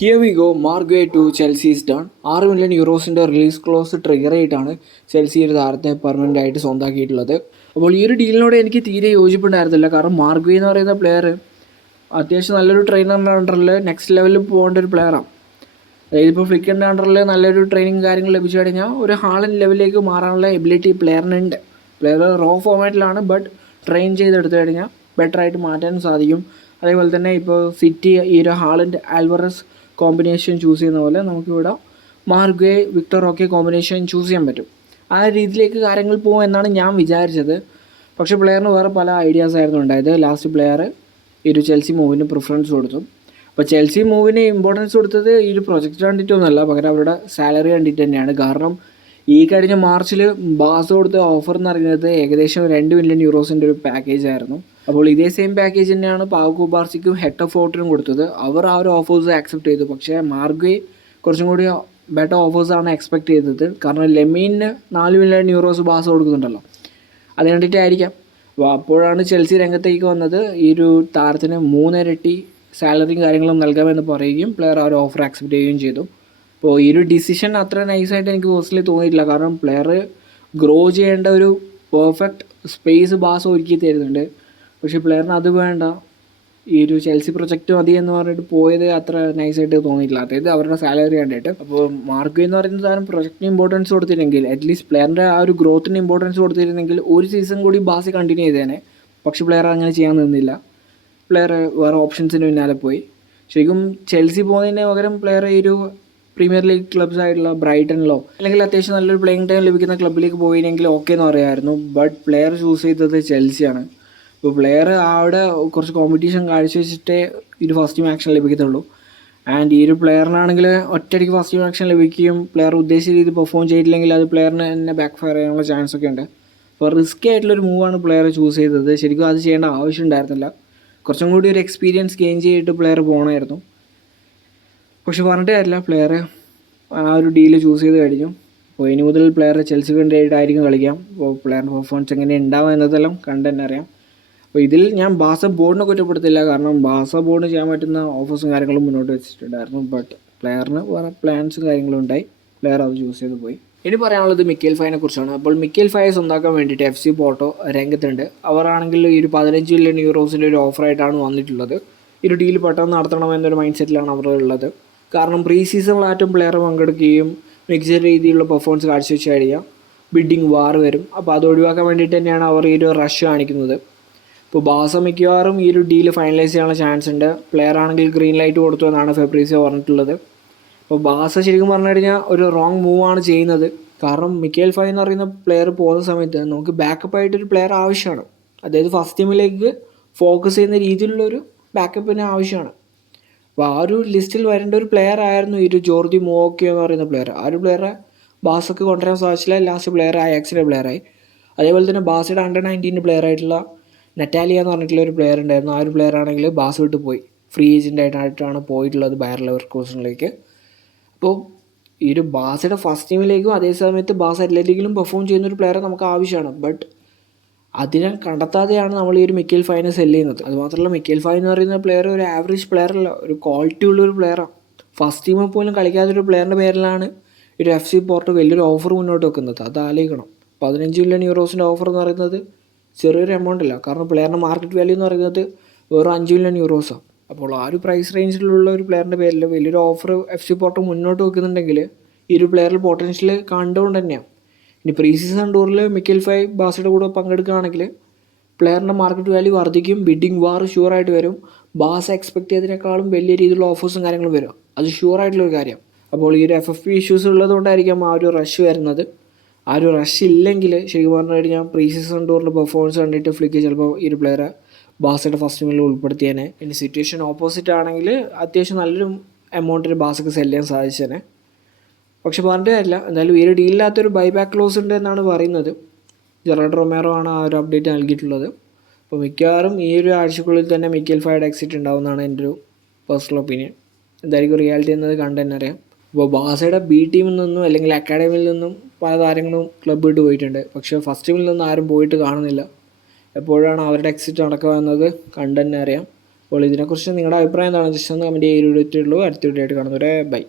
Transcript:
Here we go Marc Guiu to Chelsea is done ആറ് million യൂറോസിന്റെ release clause trigger ആയിട്ടാണ് Chelsea ഒരു താരത്തെ പെർമനന്റ് ആയിട്ട് സ്വന്തമാക്കിയിട്ടുള്ളത്. അപ്പോൾ ഈ ഒരു ഡീലിനോട് എനിക്ക് തീരെ യോജിപ്പുണ്ടായിരുന്നില്ല. കാരണം മാർഗ്വേ എന്ന് പറയുന്ന പ്ലെയർ അത്യാവശ്യം നല്ലൊരു ട്രെയിനറിന്റെ അണ്ടറിൽ നെക്സ്റ്റ് ലെവലിൽ പോകേണ്ട ഒരു പ്ലെയറാണ് അതായത് ഇപ്പോൾ ഫ്ലിക്കറിന്റെ അണ്ടറിൽ നല്ലൊരു ട്രെയിനിങ് കാര്യങ്ങൾ ലഭിച്ചു കഴിഞ്ഞാൽ ഒരു ഹാളൻ ലെവലിലേക്ക് മാറാനുള്ള എബിലിറ്റി പ്ലെയറിനുണ്ട് പ്ലെയർ റോ ഫോമാറ്റിലാണ് ബട്ട് ട്രെയിൻ ചെയ്തെടുത്തു കഴിഞ്ഞാൽ ബെറ്ററായിട്ട് മാറ്റാൻ സാധിക്കും. അതേപോലെ തന്നെ ഇപ്പോൾ സിറ്റി ഈ ഒരു ഹാളൻഡ് ആൽവറസ് കോമ്പിനേഷൻ ചൂസ് ചെയ്യുന്ന പോലെ നമുക്കിവിടെ മാർഗെ വിക്ടർ ഒക്കെ കോമ്പിനേഷൻ ചൂസ് ചെയ്യാൻ പറ്റും. ആ രീതിയിലേക്ക് കാര്യങ്ങൾ പോകും എന്നാണ് ഞാൻ വിചാരിച്ചത്. പക്ഷേ പ്ലെയറിന് വേറെ പല ഐഡിയാസ് ആയിരുന്നു ഉണ്ടായത്. ലാസ്റ്റ് പ്ലെയർ ഈ ഒരു ചെൽസി മൂവിന് പ്രിഫറൻസ് കൊടുത്തു. അപ്പോൾ ചെൽസി മൂവിന് ഇമ്പോർട്ടൻസ് കൊടുത്തത് ഈ ഒരു പ്രൊജക്റ്റ് കണ്ടിട്ടൊന്നുമല്ല. പകരം അവരുടെ സാലറി കണ്ടിട്ട് തന്നെയാണ്. കാരണം ഈ കഴിഞ്ഞ മാർച്ചിൽ ബാസ് കൊടുത്ത ഓഫർ എന്ന് പറയുന്നത് ഏകദേശം രണ്ട് മില്യൺ യൂറോസിന്റെ ഒരു പാക്കേജ് ആയിരുന്നു. അപ്പോൾ ഇതേ സെയിം പാക്കേജ് തന്നെയാണ് പാവക്കു ബാർസിക്കും ഹെഡ് ഓഫ് ഫോർട്ടിനും കൊടുത്തത്. അവർ ആ ഒരു ഓഫേഴ്സ് ആക്സെപ്റ്റ് ചെയ്തു. പക്ഷേ മാർഗ്വേ കുറച്ചും കൂടി ബെറ്റർ ഓഫേഴ്സാണ് എക്സ്പെക്ട് ചെയ്തത്. കാരണം ലെമീനിന് നാല് മില്യൺ യൂറോസ് ബാസ് കൊടുക്കുന്നുണ്ടല്ലോ. അത് കണ്ടിട്ടായിരിക്കാം അപ്പോൾ അപ്പോഴാണ് ചെൽസി രംഗത്തേക്ക് വന്നത്. ഈ ഒരു താരത്തിന് മൂന്നിരട്ടി സാലറിയും കാര്യങ്ങളും നൽകാമെന്ന് പറയുകയും പ്ലെയർ ആ ഒരു ഓഫർ ആക്സെപ്റ്റ് ചെയ്യുകയും ചെയ്തു. അപ്പോൾ ഈ ഒരു ഡിസിഷൻ അത്ര നൈസായിട്ട് എനിക്ക് പേഴ്സണലി തോന്നിയിട്ടില്ല. കാരണം പ്ലെയർ ഗ്രോ ചെയ്യേണ്ട ഒരു പെർഫെക്റ്റ് സ്പേസ് ബാസ് ഒരുക്കി തരുന്നുണ്ട്. പക്ഷേ പ്ലെയറിന് അത് വേണ്ട. ഈ ഒരു ചെൽസി പ്രൊജക്റ്റ് മതി എന്ന് പറഞ്ഞിട്ട് പോയത് അത്ര നൈസായിട്ട് തോന്നിയിട്ടില്ല. അതായത് അവരുടെ സാലറി കണ്ടിട്ട്. അപ്പോൾ മാർക്ക് എന്ന് പറയുന്ന സാധനം പ്രൊജക്റ്റിന് ഇമ്പോർട്ടൻസ് കൊടുത്തിരുന്നെങ്കിൽ അറ്റ്ലീസ്റ്റ് പ്ലെയറിന്റെ ആ ഒരു ഗ്രോത്തിന് ഇമ്പോർട്ടൻസ് കൊടുത്തിരുന്നെങ്കിൽ ഒരു സീസൺ കൂടി ബാസ് കണ്ടിന്യൂ ചെയ്തേനെ. പക്ഷേ പ്ലെയർ അങ്ങനെ ചെയ്യാൻ നിന്നില്ല. പ്ലെയർ വേറെ ഓപ്ഷൻസിന് പിന്നാലെ പോയി. ശരിക്കും ചെൽസി പോകുന്നതിന് പകരം പ്ലെയർ ഈ ഒരു പ്രീമിയർ ലീഗ് ക്ലബ്സ് ആയിട്ടുള്ള ബ്രൈറ്റണിലോ അല്ലെങ്കിൽ അത്യാവശ്യം നല്ലൊരു പ്ലേയിങ് ടൈം ലഭിക്കുന്ന ക്ലബിലേക്ക് പോയില്ലെങ്കിൽ ഓക്കെ എന്ന് പറയായിരുന്നു. ബട്ട് പ്ലെയർ ചൂസ് ചെയ്തത് ചെൽസിയാണ് ഇപ്പോൾ പ്ലെയർ അവിടെ കുറച്ച് കോമ്പറ്റീഷൻ കാഴ്ചവെച്ചിട്ടേ ഒരു ഫസ്റ്റ് ടീം ആക്ഷൻ ലഭിക്കത്തുള്ളൂ. ആൻഡ് ഈ ഒരു പ്ലെയറിനാണെങ്കിൽ ഒറ്റയടിക്ക് ഫസ്റ്റ് ടീം ആക്ഷൻ ലഭിക്കുകയും പ്ലെയർ ഉദ്ദേശിച്ച രീതി പെർഫോം ചെയ്തില്ലെങ്കിൽ അത് പ്ലെയറിന് തന്നെ ബാക്ക് ഫയർ ചെയ്യാനുള്ള ചാൻസ് ഒക്കെ ഉണ്ട്. അപ്പോൾ റിസ്കി ആയിട്ടുള്ളൊരു മൂവാണ് പ്ലെയർ ചൂസ് ചെയ്തത്. ശരിക്കും അത് ചെയ്യേണ്ട ആവശ്യം ഉണ്ടായിരുന്നില്ല. കുറച്ചും കൂടി ഒരു എക്സ്പീരിയൻസ് ഗെയിൻ ചെയ്തിട്ട് പ്ലെയർ പോകണമായിരുന്നു പക്ഷെ പറഞ്ഞിട്ട് കാര്യമില്ല. പ്ലെയർ ആ ഒരു ഡീൽ ചൂസ് ചെയ്ത് കഴിഞ്ഞു. അപ്പോൾ ഇനി മുതൽ പ്ലെയർ ചെൽസി വേണ്ടിയിട്ടായിരിക്കും കളിക്കാം. അപ്പോൾ പ്ലെയറിന്റെ പെർഫോമൻസ് എങ്ങനെ ഉണ്ടാവും എന്നതെല്ലാം കണ്ട് തന്നെ അറിയാം. അപ്പോൾ ഇതിൽ ഞാൻ ബാസ ബോർഡിനെ കുറ്റപ്പെടുത്തില്ല. കാരണം ബാസ ബോർഡിന് ചെയ്യാൻ പറ്റുന്ന ഓഫേഴ്സും കാര്യങ്ങളും മുന്നോട്ട് വെച്ചിട്ടുണ്ടായിരുന്നു. ബട്ട് പ്ലെയറിന് വേറെ പ്ലാൻസും കാര്യങ്ങളും ഉണ്ടായി. പ്ലെയർ അത് ചൂസ് ചെയ്ത് പോയി. ഇനി പറയാനുള്ളത് മിക്കേൽ ഫൈനെ കുറിച്ചാണ്. അപ്പോൾ മിക്കേൽ ഫൈ സ്വന്താക്കാൻ വേണ്ടിയിട്ട് എഫ് സി പോർട്ടോ രംഗത്തുണ്ട്. അവരാണെങ്കിൽ ഈ ഒരു പതിനഞ്ച് മില്യൺ യൂറോസിന്റെ ഒരു ഓഫറായിട്ടാണ് വന്നിട്ടുള്ളത്. ഈ ഒരു ഡീൽ പെട്ടെന്ന് നടത്തണം എന്നൊരു മൈൻഡ് സെറ്റിലാണ് അവർ ഉള്ളത് കാരണം പ്രീ സീസണിലായിട്ടും പ്ലെയർ പങ്കെടുക്കുകയും മികച്ച രീതിയിലുള്ള പെർഫോമൻസ് കാഴ്ചവെച്ച് കഴിഞ്ഞാൽ ബിഡിങ് വാർ വരും. അപ്പോൾ അത് ഒഴിവാക്കാൻ വേണ്ടിയിട്ട് തന്നെയാണ് അവർ ഈ ഒരു റഷ് കാണിക്കുന്നത്. ഇപ്പോൾ ബാസ മിക്കവാറും ഈ ഒരു ഡീൽ ഫൈനലൈസ് ചെയ്യാനുള്ള ചാൻസ് ഉണ്ട്. പ്ലെയർ ആണെങ്കിൽ ഗ്രീൻ ലൈറ്റ് കൊടുത്തു എന്നാണ് ഫെബ്രീസിയോ പറഞ്ഞിട്ടുള്ളത്. അപ്പോൾ ബാസ ശരിക്കും പറഞ്ഞു കഴിഞ്ഞാൽ ഒരു റോങ് മൂവാണ് ചെയ്യുന്നത്. കാരണം മിക്കേൽ ഫൈ എന്ന് പറയുന്ന പ്ലെയർ പോകുന്ന സമയത്ത് നമുക്ക് ബാക്കപ്പ് ആയിട്ടൊരു പ്ലെയർ ആവശ്യമാണ്. അതായത് ഫസ്റ്റ് ടീമിലേക്ക് ഫോക്കസ് ചെയ്യുന്ന രീതിയിലുള്ളൊരു ബാക്കപ്പിന് ആവശ്യമാണ്. അപ്പോൾ ആ ഒരു ലിസ്റ്റിൽ വരേണ്ട ഒരു പ്ലെയർ ആയിരുന്നു ഈ ഒരു ജോർജി മോക്കിയോ എന്ന് പറയുന്ന പ്ലെയർ ആ ഒരു പ്ലെയറെ ബാസക്ക് കൊണ്ടുവരാൻ സാധിച്ചില്ല. ലാസ്റ്റ് പ്ലെയർ ആയാക്സിന്റെ പ്ലെയറായി അതേപോലെ തന്നെ ബാസയുടെ അണ്ടർ നയന്റീന്റെ പ്ലെയർ ആയിട്ടുള്ള നെറ്റാലിയ എന്ന് പറഞ്ഞിട്ടുള്ള ഒരു പ്ലെയർ ഉണ്ടായിരുന്നു. ആ ഒരു പ്ലെയർ ആണെങ്കിൽ ബാസ് വിട്ട് പോയി. ഫ്രീ ഏജന്റ് ആയിട്ടാണ് പോയിട്ടുള്ളത് ബയർ ലെവർ കോഴ്സിലേക്ക് അപ്പോൾ ഈ ഒരു ബാസയുടെ ഫസ്റ്റ് ടീമിലേക്കും അതേ സമയത്ത് ബാസ് അത്ലറ്റിക്കിലും പെർഫോം ചെയ്യുന്ന ഒരു പ്ലെയറെ നമുക്ക് ആവശ്യമാണ്. ബട്ട് അതിനെ കണ്ടെത്താതെയാണ് നമ്മൾ ഈ ഒരു മിക്കേൽ ഫൈനെ സെല്ല് ചെയ്യുന്നത്. അതുമാത്രമല്ല മിക്കേൽ ഫൈ എന്ന് പറയുന്ന പ്ലെയർ ഒരു ആവറേജ് പ്ലെയർ അല്ല ഒരു ക്വാളിറ്റി ഉള്ളൊരു പ്ലെയറാണ് ഫസ്റ്റ് ടീമിൽ പോലും കളിക്കാത്തൊരു പ്ലെയറിന്റെ പേരിലാണ് ഒരു എഫ് സി പോർട്ട് വലിയൊരു ഓഫർ മുന്നോട്ട് വെക്കുന്നത്. അത് ആലോചിക്കണം. പതിനഞ്ച് മില്യൺ യൂറോസിന്റെ ഓഫർ എന്ന് പറയുന്നത് ചെറിയൊരു എമൗണ്ട് അല്ല. കാരണം പ്ലെയറിന്റെ മാർക്കറ്റ് വാല്യൂ എന്ന് പറയുന്നത് വെറും അഞ്ച് മില്യൺ യൂറോസാണ് അപ്പോൾ ആ ഒരു പ്രൈസ് റേഞ്ചിലുള്ള ഒരു പ്ലെയറിന്റെ പേരിൽ വലിയൊരു ഓഫർ എഫ് സി പോർട്ട് മുന്നോട്ട് വെക്കുന്നുണ്ടെങ്കിൽ ഈ ഒരു പ്ലെയറിൽ പൊട്ടൻഷ്യൽ കണ്ടുകൊണ്ട് തന്നെയാണ് ഇനി പ്രീ സീസൺ ടൂറിൽ മിക്കൽ ഫൈ ബാസയുടെ കൂടെ പങ്കെടുക്കുകയാണെങ്കിൽ പ്ലെയറിന്റെ മാർക്കറ്റ് വാല്യൂ വർദ്ധിക്കും ബിഡിങ് വാർ ഷുവറായിട്ട് വരും. ബാസ് എക്സ്പെക്ട് ചെയ്തതിനേക്കാളും വലിയ രീതിയിലുള്ള ഓഫേഴ്സും കാര്യങ്ങളും വരും. അത് ആയിട്ടുള്ള ഒരു കാര്യം. അപ്പോൾ ഈ ഒരു എഫ് എഫ് പി ഇഷ്യൂസ് ഉള്ളതുകൊണ്ടായിരിക്കാം ആ ഒരു റഷ് വരുന്നത്. ആ ഒരു റഷ് ഇല്ലെങ്കിൽ ശരിക്കും പറഞ്ഞു കഴിഞ്ഞാൽ പ്രീ സീസൺ ടൂറിന്റെ പെർഫോമൻസ് കണ്ടിട്ട് ഫ്ലിക്ക് ചിലപ്പോൾ ഈ ഒരു പ്ലെയറെ ബാസയുടെ ഫസ്റ്റ് ടീമിൽ ഉൾപ്പെടുത്തിയേനെ. ഇനി സിറ്റുവേഷൻ ഓപ്പോസിറ്റ് ആണെങ്കിൽ അത്യാവശ്യം നല്ലൊരു എമൗണ്ടിന് ബാസക്ക് സെല്ല് ചെയ്യാൻ സാധിച്ചേനെ. പക്ഷെ പറഞ്ഞിട്ട് കാര്യമില്ല എന്തായാലും ഈ ഒരു ഡീലില്ലാത്തൊരു ബൈബാക്ക് ക്ലോസ് ഉണ്ട് എന്നാണ് പറയുന്നത്. ജെറാഡ് റൊമേറോ ആണ് ആ ഒരു അപ്ഡേറ്റ് നൽകിയിട്ടുള്ളത്. അപ്പോൾ മിക്കവാറും ഈ ഒരു ആഴ്ചക്കുള്ളിൽ തന്നെ മിക്കൽ ഫയഡ് എക്സിറ്റ് ഉണ്ടാവുമെന്നാണ് എന്റെ ഒരു പേഴ്സണൽ ഒപ്പീനിയൻ എന്തായിരിക്കും റിയാലിറ്റി എന്നത് കണ്ടു തന്നെ അറിയാം. അപ്പോൾ ബാസയുടെ ബി ടീമിൽ നിന്നും അല്ലെങ്കിൽ അക്കാഡമിയിൽ നിന്നും പല താരങ്ങളും ക്ലബ്ബ് വിട്ട് പോയിട്ടുണ്ട്. പക്ഷേ ഫസ്റ്റ് ടീമിൽ നിന്നും ആരും പോയിട്ട് കാണുന്നില്ല. എപ്പോഴാണ് അവരുടെ എക്സിറ്റ് നടക്കുക എന്നത് കണ്ടു തന്നെ അറിയാം. അപ്പോൾ ഇതിനെക്കുറിച്ച് നിങ്ങളുടെ അഭിപ്രായം എന്താണ്? ഒന്ന് കമന്റ് ചെയ്തിട്ടുള്ളൂ. അടുത്ത വീഡിയോ കാണുന്നവരെ ബൈ